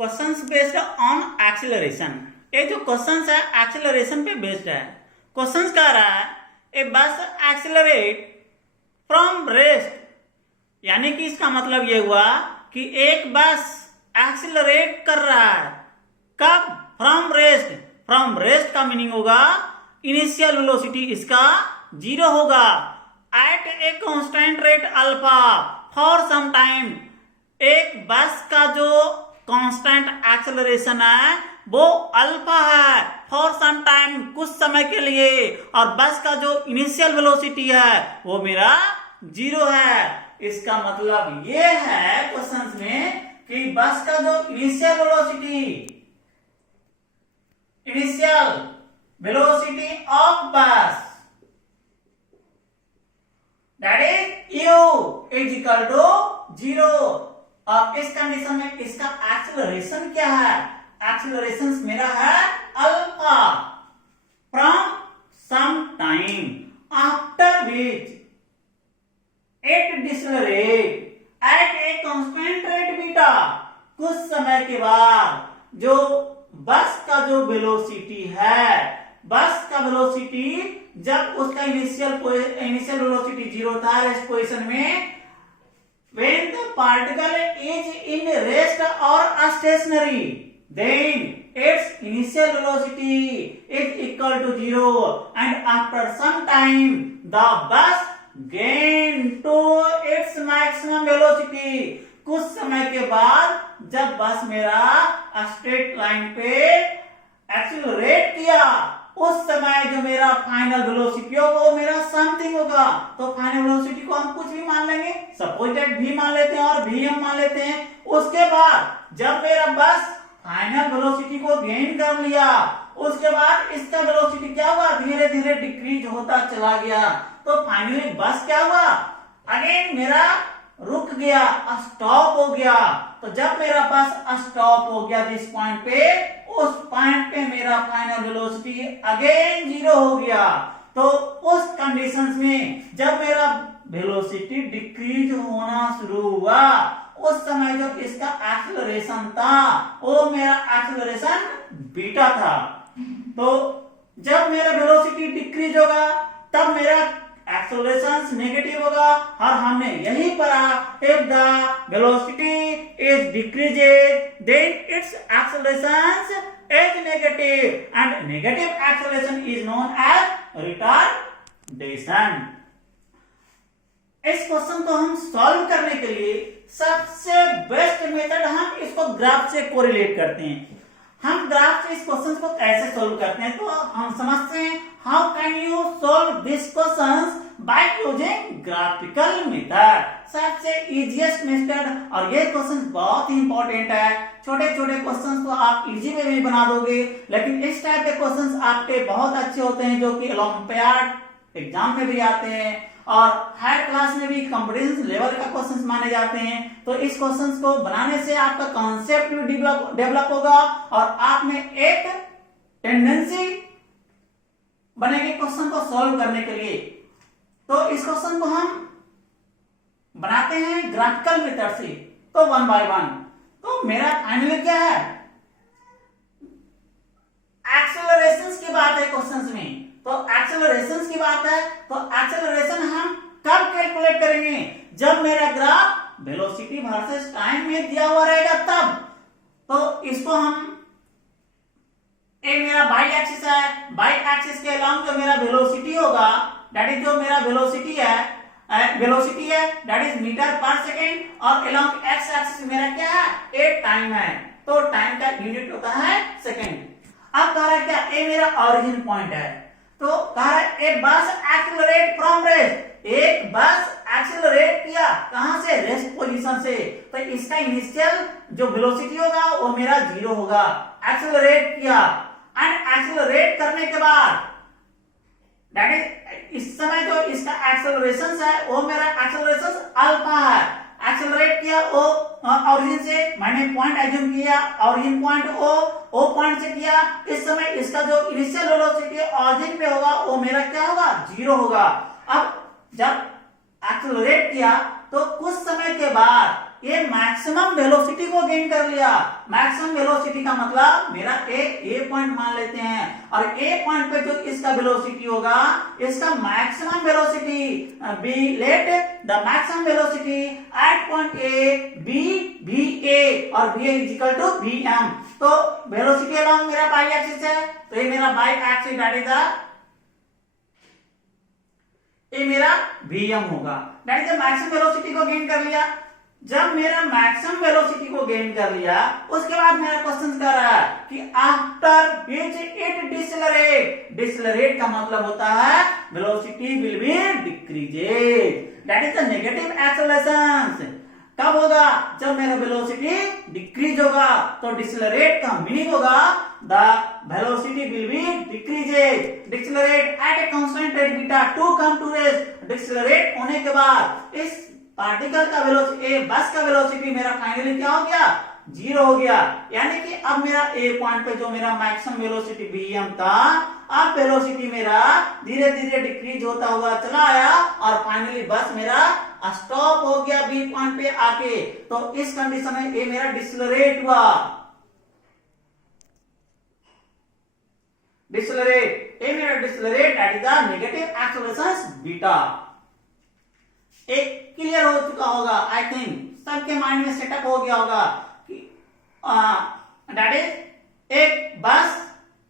Questions based on acceleration. ये जो questions है एक्सीलरेशन पे बेस्ड है। क्वेश्चंस कह रहा है ए बस एक्सीलरेट फ्रॉम रेस्ट, यानी कि इसका मतलब ये हुआ कि एक बस एक्सीलरेट कर रहा है कब? From rest. फ्रॉम रेस्ट का मीनिंग होगा इनिशियल वेलोसिटी इसका 0 होगा at a constant rate alpha for some time. एक बस का जो कांस्टेंट एक्सेलरेशन है वो अल्फा है फॉर सम टाइम, कुछ समय के लिए, और बस का जो इनिशियल वेलोसिटी है वो मेरा 0 है। इसका मतलब ये है क्वेश्चन में कि बस का जो initial velocity of bus that is u is equal to 0। और इस कंडीशन में इसका एक्सेलरेशन क्या है? एक्सेलरेशन मेरा है alpha from some time after which it decelerate at a constant rate beta. कुछ समय के बाद जो बस का जो वेलोसिटी है, बस का वेलोसिटी जब उसका इनिशियल वेलोसिटी 0 था रेस्ट पोजीशन में, when the particle is in rest or stationary, then its initial velocity is equal to 0 and after some time the bus gain to its maximum velocity। कुछ समय के बाद जब बस मेरा स्ट्रेट लाइन पे एक्सीलरेट किया, उस समय जो मेरा फाइनल वेलोसिटी होगा वो मेरा समथिंग होगा। तो फाइनल वेलोसिटी को हम कुछ भी मान लेंगे, सपोज दैट v मान लेते हैं और v हम मान लेते हैं। उसके बाद जब मेरा बस फाइनल वेलोसिटी को गेन कर लिया, उसके बाद इसका वेलोसिटी क्या हुआ? धीरे धीरे डिक्रीज होता चला गया। तो फाइनली बस क्या हुआ? अगेन मेरा रुक गया, स्टॉप हो गया। तो जब मेरा बस स्टॉप हो गया जिस पॉइंट पे, उस पॉइंट पे मेरा फाइनल वेलोसिटी अगेन 0 हो गया। तो उस कंडीशंस में जब मेरा वेलोसिटी डिक्रीज होना शुरू हुआ, उस समय जो इसका एक्सेलरेशन था वो मेरा एक्सेलरेशन बीटा था। तो जब मेरा वेलोसिटी डिक्रीज होगा तब मेरा एक्सेलरेशन नेगेटिव होगा। और हमने यही पढ़ा, if the velocity is decreases then its acceleration is negative and negative acceleration is known as retardation. इस क्वेश्चन को हम सॉल्व करने के लिए सबसे बेस्ट मेथड हम इसको ग्राफ से कोरिलेट करते हैं। हम ग्राफ से इस क्वेश्चन को कैसे सॉल्व करते हैं? तो हम समझते हैं how can you solve this questions by using graphical method. सबसे इजीएस्ट मेथड, और ये क्वेश्चन बहुत ही इंपॉर्टेंट है। छोटे छोटे क्वेश्चंस तो आप इजी में भी बना दोगे, लेकिन इस टाइप के क्वेश्चंस आपके बहुत अच्छे होते हैं जो कि ओलंपियाड एग्जाम में भी आते हैं और हायर क्लास में भी कॉम्पिटिशन लेवल का क्वेश्चंस माने जाते हैं। तो इस क्वेश्चंस को बनाने से आपका कॉन्सेप्ट भी डेवलप होगा और आप में एक टेंडेंसी बनेगी क्वेश्चन को सॉल्व करने के लिए। तो इस क्वेश्चन को हम बनाते हैं ग्राफिकल मेथड से, तो 1 बाय 1। तो मेरा फाइनली क्या है? एक्सेलरेशंस की बात है क्वेश्चंस में। तो एक्सेलरेशंस की बात है, तो एक्सेलरेशन हम कब कैलकुलेट करेंगे? जब मेरा ग्राफ वेलोसिटी वर्सेस टाइम में दिया हुआ रहेगा तब। तो इसको हम, एक मेरा बाई एक्सिस है, बाई एक्सिस के अलाउंग जो मेरा वेलोसिटी होगा, दैट इज जो मेरा वेलोसिटी है दैट इज मीटर पर सेकेंड, और अलाउंग एक्स एक्सिस मेरा क्या है? एक टाइम है। तो टाइम का यूनिट होता है सेकेंड। अब कह रहा है क्या? ए मेरा ओरिजिन पॉइंट है। तो कह रहा है ए बस एक्सेलरेट फ्रॉम रेस्ट। एक बस एक्सेलरेट किया कहां से? रेस्ट पोजीशन से। तो इसका इनिशियल जो वेलोसिटी होगा वो मेरा 0 होगा। एक्सेलरेट किया एंड एक्सेलरेट करने के बाद दैट इज इस समय जो इसका एक्सेलरेशन है वो मेरा एक्सेलरेशन अल्फा है। एक्सेलरेट किया वो ओरिजिन से, मैंने पॉइंट एज्यूम किया, ओरिजिन पॉइंट ओ पॉइंट से किया। इस समय इसका जो इनिशियल वेलोसिटी ओरिजिन पे होगा वो मेरा क्या होगा? 0 होगा। अब जब एक्सेलरेट किया तो कुछ समय के बाद ये मैक्सिमम वेलोसिटी को गेन कर लिया। मैक्सिमम वेलोसिटी का मतलब मेरा ए पॉइंट मान लेते हैं, और ए पॉइंट पे जो इसका वेलोसिटी होगा, इसका maximum velocity B, let the maximum velocity at point A B A, और B is equal to B M. तो वेलोसिटी अलोंग मेरा बाई एक्सिस है, तो ये मेरा बाई एक्सिस दैट इज ये मेरा Vm होगा। दैट इज मैक्सिमम वेलोसिटी को गेन कर लिया। जब मेरा मैक्सिमम वेलोसिटी को गेन कर लिया, उसके बाद मेरा क्वेश्चन कर रहा है कि after which it decelerate. Decelerate का मतलब होता है velocity will be decreases, that is the negative acceleration. कब होगा? जब मेरा वेलोसिटी डिक्रीज होगा। तो डिसेलरेट का मीनिंग होगा the velocity will be decreases, decelerate at a constant rate beta to come to rest. Decelerate होने के बाद इस पार्टिकल का वेलोसिटी, बस का वेलोसिटी मेरा फाइनली क्या हो गया? जीरो हो गया। यानी कि अब मेरा ए पॉइंट पे जो मेरा मैक्सिमम वेलोसिटी Vm था, अब वेलोसिटी मेरा धीरे धीरे डिक्रीज होता हुआ चला आया, और फाइनली बस मेरा स्टॉप हो गया बी पॉइंट पे आके। तो इस कंडीशन में ये मेरा डिसेलरेट हुआ। डिसेलरेट, ये मेरा decelerate that is the negative acceleration beta. एक क्लियर हो चुका होगा, आई थिंक सबके माइंड में सेटअप हो गया होगा कि दैट इज एक बस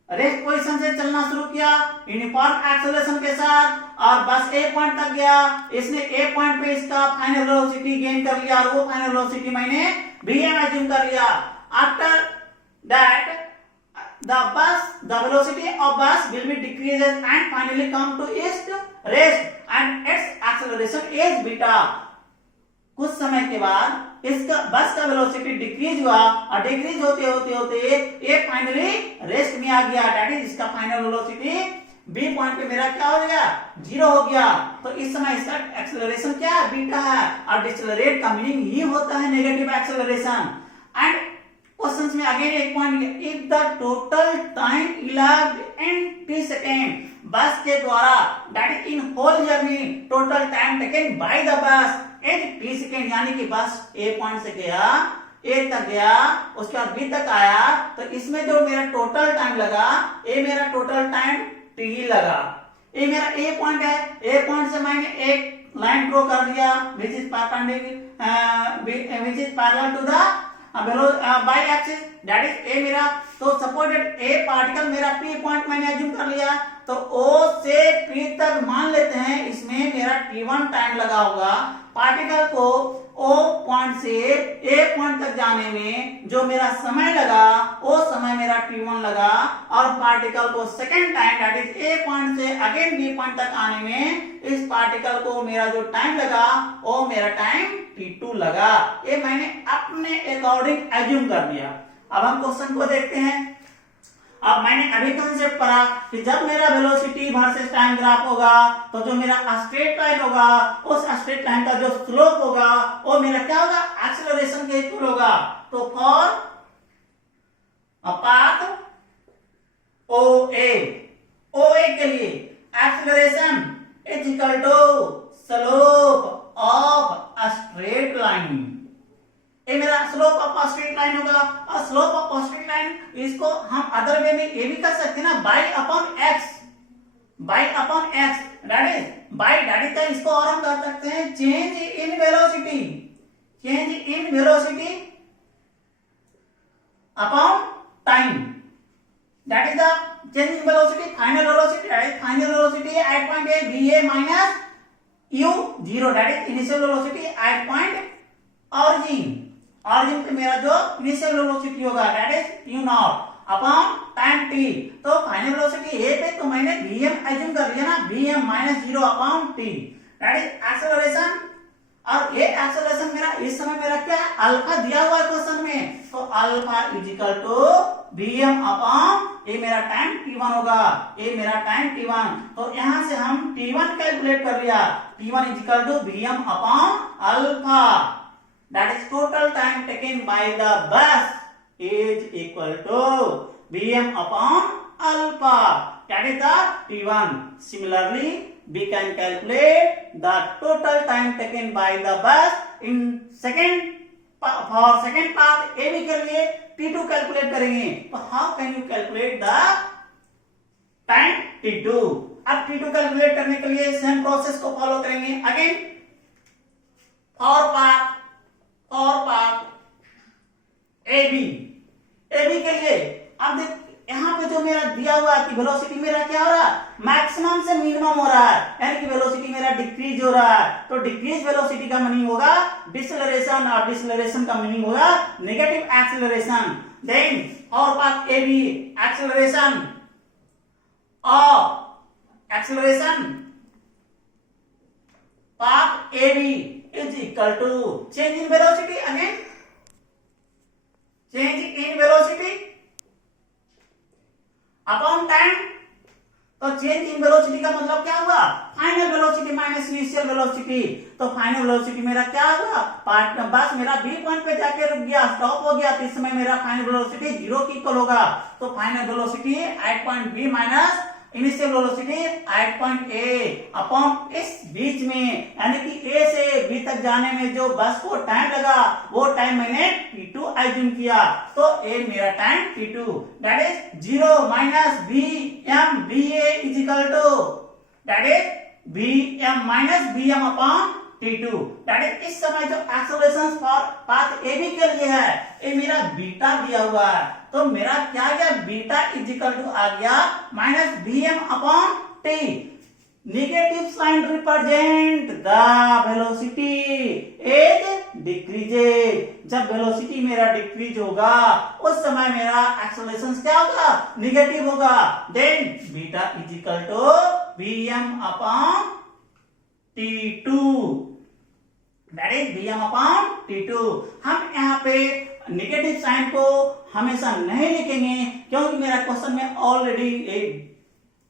रेस्ट पोजीशन से चलना शुरू किया यूनिफॉर्म एक्सेलरेशन के साथ, और बस ए पॉइंट तक गया। इसने ए पॉइंट पे इसका फाइनल वेलोसिटी गेन कर लिया, और वो फाइनल वेलोसिटी मैंने Vm अज्यूम कर लिया। After that the velocity of bus will be decreases and finally come to its rest and its acceleration is beta। कुछ समय के बाद इसका बस का वेलोसिटी डिक्रीज हुआ, और डिक्रीज होते होते होते ये फाइनली रेस्ट में आ गया। दैट इज इसका फाइनल वेलोसिटी बी पॉइंट पे मेरा क्या हो गया? जीरो हो गया। तो इस समय इसका एक्सेलरेशन क्या है? बीटा है। और डिसेलरेट का मीनिंग ही होता है नेगेटिव एक्सेलरेशन। एंड क्वेश्चंस में अगेन एक point, if the total time elapsed in t second, bus के द्वारा that is in whole journey total time taken by the bus is t second, यानी कि बस ए पॉइंट से गया, ए तक गया, उसके बाद बी तक आया, तो इसमें जो मेरा टोटल टाइम लगा, ए मेरा टोटल टाइम t लगा। ये मेरा ए पॉइंट है, ए पॉइंट से मैंने एक लाइन ड्रॉ कर दिया which is parallel to the y axis, that is A मेरा। तो सपोर्टेड ए पार्टिकल मेरा पी पॉइंट मैंने अज्यूम कर लिया। तो ओ से पी तक मान लेते हैं, इसमें मेरा t1 टाइम लगा होगा। पार्टिकल को ओ पॉइंट से ए पॉइंट तक जाने में जो मेरा समय लगा, वो समय मेरा t1 लगा, और पार्टिकल को second time that is A point से अगेन बी पॉइंट तक आने में इस पार्टिकल को मेरा जो टाइम लगा, वो मेरा टाइम t2 लगा। ये मैंने अपने अकॉर्डिंग एज्यूम कर दिया। अब हम क्वेश्चन को देखते हैं। अब मैंने अभी कंसेप्ट पढ़ा कि जब मेरा वेलोसिटी वर्सेस टाइम ग्राफ होगा, तो जो मेरा स्ट्रेट लाइन होगा, उस स्ट्रेट लाइन का जो स्लोप होगा, वो मेरा क्या होगा? एक्सेलरेशन के इक्वल होगा। तो फॉर अ पाथ OA के लिए acceleration is equal to slope of a straight line. ये मेरा स्लोप ऑफ स्ट्रेट लाइन होगा, और स्लोप ऑफ स्ट्रेट लाइन इसको हम अदर वे में ये भी कर सकते हैं ना, by upon x that is by, that is इसको और हम कर सकते हैं change in velocity upon time, that is the change in velocity, final velocity, that is final velocity at point A va minus u zero, that is initial velocity at point origin पे मेरा जो initial velocity होगा that is u not upon time t। तो final velocity a पे तो मैंने Vm assume कर लिया ना, Vm minus zero upon t, that is acceleration. और ये एक्सेलरेशन मेरा इस समय मेरा क्या है? अल्फा दिया हुआ है क्वेश्चन में, तो alpha is equal to Vm upon ये मेरा टाइम t1 होगा, ये मेरा टाइम t1। तो यहां से हम t1 कैलकुलेट कर लिया, t1 is equal to Vm upon alpha, that is total time taken by the bus is equal to Vm upon alpha, that is the t1. Similarly, we can calculate the total time taken by the bus in second for second path A B के लिए T2 calculate करेंगे। तो how can you calculate the time T2? अब T2 कैलकुलेट करने के लिए same process को फॉलो करेंगे। Again for path A B के लिए अब देख यहाँ पे जो मेरा दिया हुआ है कि वेलोसिटी मेरा क्या हो रहा है, मैक्सिमम से मिनिमम हो रहा है, यानी कि वेलोसिटी मेरा डिक्रीज हो रहा है। तो डिक्रीज वेलोसिटी का मीनिंग होगा डिसलेरेशन, और डिसलेरेशन का मीनिंग होगा नेगेटिव एक्सेलरेशन। देन और path A B acceleration path AB is equal to change in velocity, again change in velocity upon time। तो चेंज इन वेलोसिटी का मतलब क्या हुआ, final velocity minus initial velocity. तो फाइनल वेलोसिटी मेरा क्या हुआ, बस मेरा बी पॉइंट पे जाके रुक गया, स्टॉप हो गया, तो इस समय मेरा फाइनल वेलोसिटी 0 की इक्वल होगा। तो final velocity at point B minus initial velocity at point A upon इस बीच में, यानी कि ए से बी तक जाने में जो बस को टाइम लगा वो टाइम मैंने T2 एज्यूम किया। तो ए मेरा time T2 that is 0 minus B M B A is equal to that is B M minus B M upon T2। That is इस समय जो acceleration for path A B के लिए है, ये मेरा बीटा दिया हुआ है। तो मेरा क्या गया, बीटा इज इक्वल टू आ गया minus B M upon T. Negative sign represent the velocity is decreases. जब वेलोसिटी मेरा डिक्रीज होगा उस समय मेरा एक्सेलरेशन क्या होगा, नेगेटिव होगा। Then beta is equal to B M upon T2 that is B M upon T2। हम यहाँ पे नेगेटिव साइन को हमेशा नहीं लिखेंगे, क्योंकि मेरा क्वेश्चन में ऑलरेडी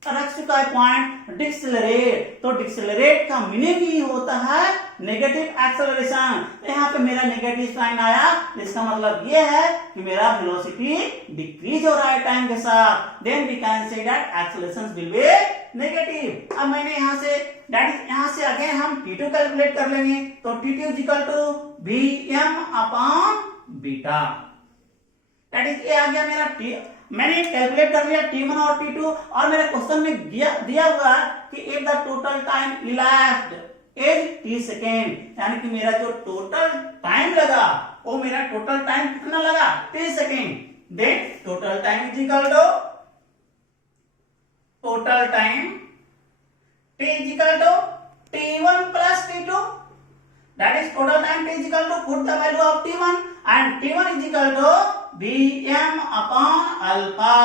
रख चुका है पॉइंट डिक्सेलरेट। तो डिक्सेलरेट का मीनिंग ही होता है नेगेटिव एक्सेलरेशन। तो यहाँ पे मेरा नेगेटिव साइन आया, इसका मतलब ये है कि मेरा वेलोसिटी डिक्रीज हो रहा है टाइम के साथ। Then we can say that acceleration will be negative. अब मैंने यहाँ से दैट इज यहाँ से अगेन हम T2 कैलकुलेट कर लेंगे। तो T2 is equal to B M upon beta. That is ये आ गया मेरा T, मैंने कैलकुलेट कर लिया T1 और T2, और मेरे क्वेश्चन में दिया हुआ कि if the total time elapsed is T second, यानी कि मेरा जो टोटल टाइम लगा वो मेरा टोटल टाइम कितना लगा, T सेकेंड। Then total time is equal to total time T is equal to T1 plus T2, that is total time T is equal to put the value of T1 and T1 is equal to Bm upon alpha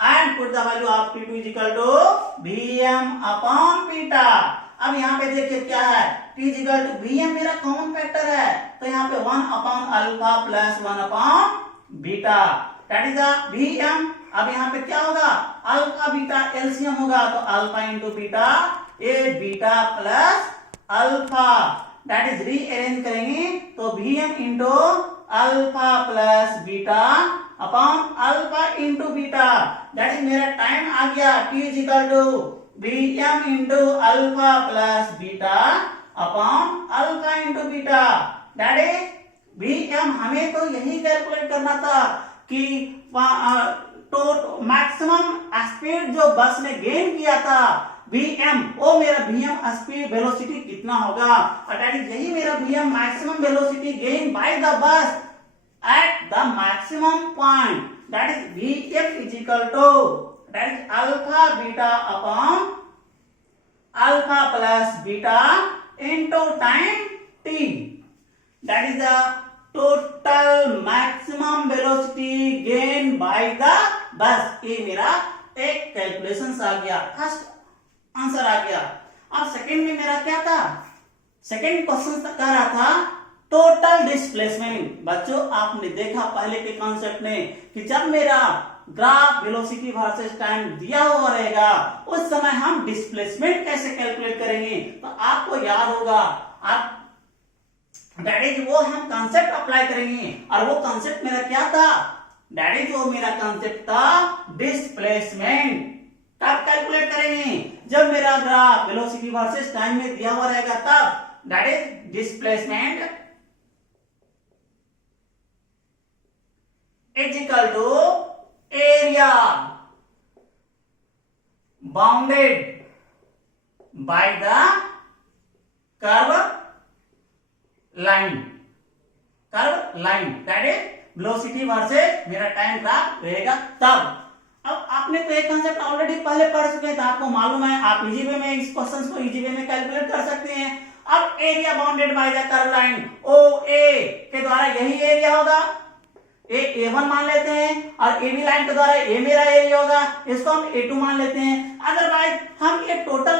and put the value of T2 is equal to Bm upon beta। अब यहाँ पे देखिए क्या है, T is equal to Bm मेरा common factor है, तो यहाँ पे 1 upon alpha plus 1 upon beta that is a Bm। अब यहाँ पे क्या होगा, अल्फा बीटा एलसीएम होगा, तो alpha into beta a beta plus alpha that is rearrange करेंगे तो Vm into alpha plus beta upon alpha into beta. That is मेरा टाइम आ गया T is equal to Vm into alpha plus beta upon alpha into beta. That is Vm हमें तो यही calculate करना था कि तो मैक्सिमम स्पीड जो बस ने गेन किया था Vm, वो मेरा Vm स्पीड वेलोसिटी कितना होगा, और दैट इज यही मेरा Vm maximum velocity gain by the bus at the maximum point. That is Vm is equal to that is alpha beta upon alpha plus beta into time t। That is the total maximum velocity gain by the bus. ये मेरा एक calculation आ गया, first answer आ गया। अब second में मेरा क्या था, सेकंड क्वेश्चन कह रहा था टोटल डिस्प्लेसमेंट। बच्चों आपने देखा पहले के कॉन्सेप्ट में कि जब मेरा ग्राफ वेलोसिटी वर्सेस टाइम दिया हुआ रहेगा उस समय हम डिस्प्लेसमेंट कैसे कैलकुलेट करेंगे। तो आपको याद होगा, आप दैट इज वो हम कंसेप्ट अप्लाई करेंगे, और वो कंसेप्ट मेरा क्या था, दैट इज वो मेरा कंसेप्ट था डिस्प्लेसमेंट। तब कैलकुलेट करेंगे जब मेरा ग्राफ वेलोसिटी वर्सेस टाइम में दिया हुआ रहेगा, तब that is displacement is equal to area bounded by the curve line that is velocity versus मेरा टाइम ग्राफ रहेगा तब। अब आपने तो एक कंसेप्ट ऑलरेडी पहले पढ़ चुके हैं, तो आपको मालूम है, आप इजी वे में इस क्वेश्चन को इजी वे में कैलकुलेट कर सकते हैं। अब area bounded by the curve line O A के द्वारा यही एरिया होगा, A1 मान लेते हैं, और AB लाइन के द्वारा A मेरा एरिया होगा, इसको हम A2 मान लेते हैं। अदरवाइज हम ये टोटल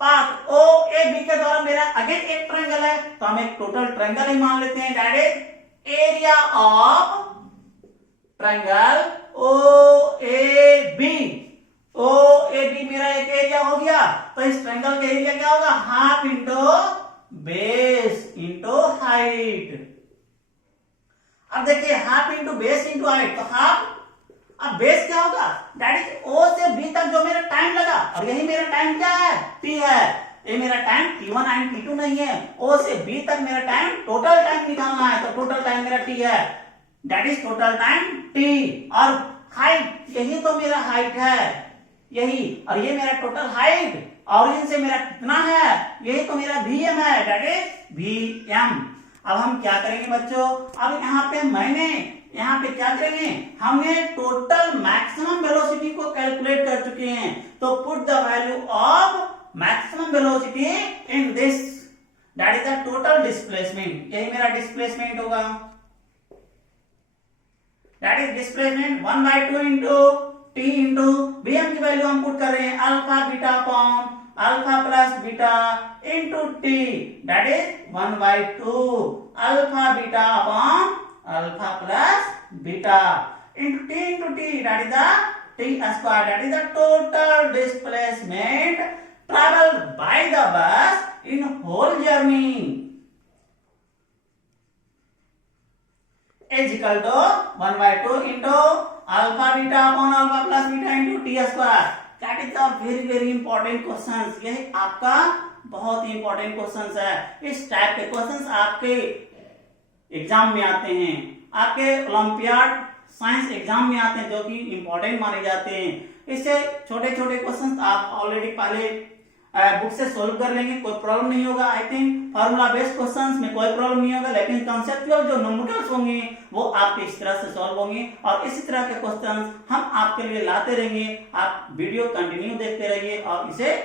पाथ OAB के द्वारा मेरा अगेन एक ट्रायंगल है, तो हम एक टोटल ट्रायंगल ही मान लेते हैं, that is area of triangle OAB। OAB मेरा एक एरिया हो गया, तो इस ट्रायंगल का एरिया क्या होगा, half into base into height. अब देखिए half into base into height, तो हाफ, अब बेस क्या होगा, दैट इज O से B तक जो मेरा टाइम लगा, और यही मेरा टाइम क्या है, T है। ये मेरा टाइम T1 एंड T2 नहीं है, O से B तक मेरा टाइम टोटल टाइम निकालना है, तो टोटल टाइम मेरा T है, that is total time T। और हाइट, यही तो मेरा हाइट है, यही, और ये मेरा टोटल हाइट, ऑरिजिन से मेरा कितना है, यही तो मेरा Vm है, दैट इज Vm। अब हम क्या करेंगे बच्चों, अब यहाँ पे यहाँ पे क्या करेंगे, हमने टोटल मैक्सिमम वेलोसिटी को कैलकुलेट कर चुके हैं, तो put the value of maximum velocity in this, that is the total displacement, यही मेरा डिस्प्लेसमेंट होगा, that is displacement 1/2 into T into Vm की वैल्यू हम पुट कर रहे हैं alpha beta upon alpha plus beta into T, that is 1/2 alpha beta upon alpha plus beta into T, that is the T square, that is the total displacement travel by the bus in whole journey is equal to 1/2 into alpha beta upon alpha plus beta into T square. That is the very very important question, यही आपका बहुत ही important question है। इस type के question आपके exam में आते हैं, आपके ओलंपियाड साइंस एग्जाम में आते हैं, जो कि इंपॉर्टेंट माने जाते हैं। इससे छोटे छोटे क्वेश्चन आप ऑलरेडी पहले बुक से सोल्व कर लेंगे, कोई प्रॉब्लम नहीं होगा। I think formula based questions में कोई प्रॉब्लम नहीं होगा, लेकिन कंसेप्चुअल जो न्यूमेरिकल्स होंगे वो आपके इस तरह से सॉल्व होंगे, और इसी तरह के क्वेश्चंस हम आपके लिए लाते रहेंगे। आप वीडियो कंटिन्यू देखते रहिए और इसे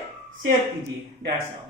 शेयर कीजिए। That's all.